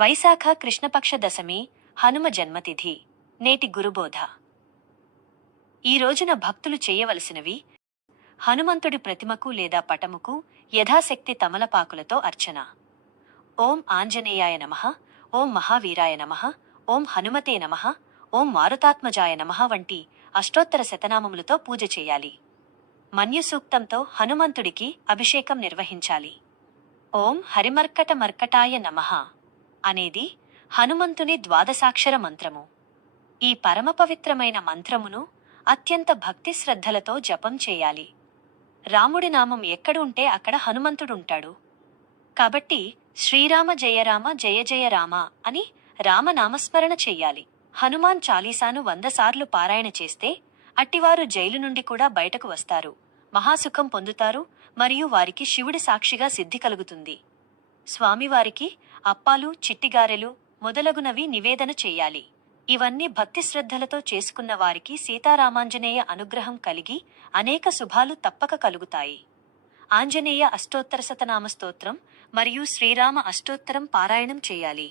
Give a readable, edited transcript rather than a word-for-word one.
వైశాఖ కృష్ణపక్ష దశమి హనుమ జన్మతిథి. నేటి గురుబోధ. ఈ రోజున భక్తులు చేయవలసినవి: హనుమంతుడి ప్రతిమకు లేదా పటముకు యథాశక్తి తమలపాకులతో అర్చన. ఓం ఆంజనేయాయ నమః, ఓం మహావీరాయ నమః, ఓం హనుమతే నమః, ఓం మారుతాత్మజాయ నమః వంటి అష్టోత్తర శతనామములతో పూజ చేయాలి. మన్యుసూక్తంతో హనుమంతుడికి అభిషేకం నిర్వహించాలి. ఓం హరిమర్కట మర్కటాయ నమః అనేది హనుమంతుని ద్వాదశాక్షర మంత్రము. ఈ పరమపవిత్రమైన మంత్రమును అత్యంత భక్తి శ్రద్ధలతో జపం చేయాలి. రాముడి నామం ఎక్కడుంటే అక్కడ హనుమంతుడుంటాడు. కాబట్టి శ్రీరామ జయ రామ జయ జయ రామ అని రామనామస్మరణ చెయ్యాలి. హనుమాన్ చాలీసాను 100 సార్లు పారాయణ చేస్తే అట్టివారు జైలు నుండి కూడా బయటకు వస్తారు, మహాసుఖం పొందుతారు మరియు వారికి శివుడి సాక్షిగా సిద్ధి కలుగుతుంది. స్వామివారికి అప్పాలు, చిట్టిగారెలు మొదలగునవి నివేదన చెయ్యాలి. ఇవన్నీ భక్తి శ్రద్ధలతో చేసుకున్న వారికి సీతారామాంజనేయ అనుగ్రహం కలిగి అనేక శుభాలు తప్పక కలుగుతాయి. ఆంజనేయ అష్టోత్తర శతనామ స్తోత్రం మరియు శ్రీరామ అష్టోత్తరం పారాయణం చేయాలి.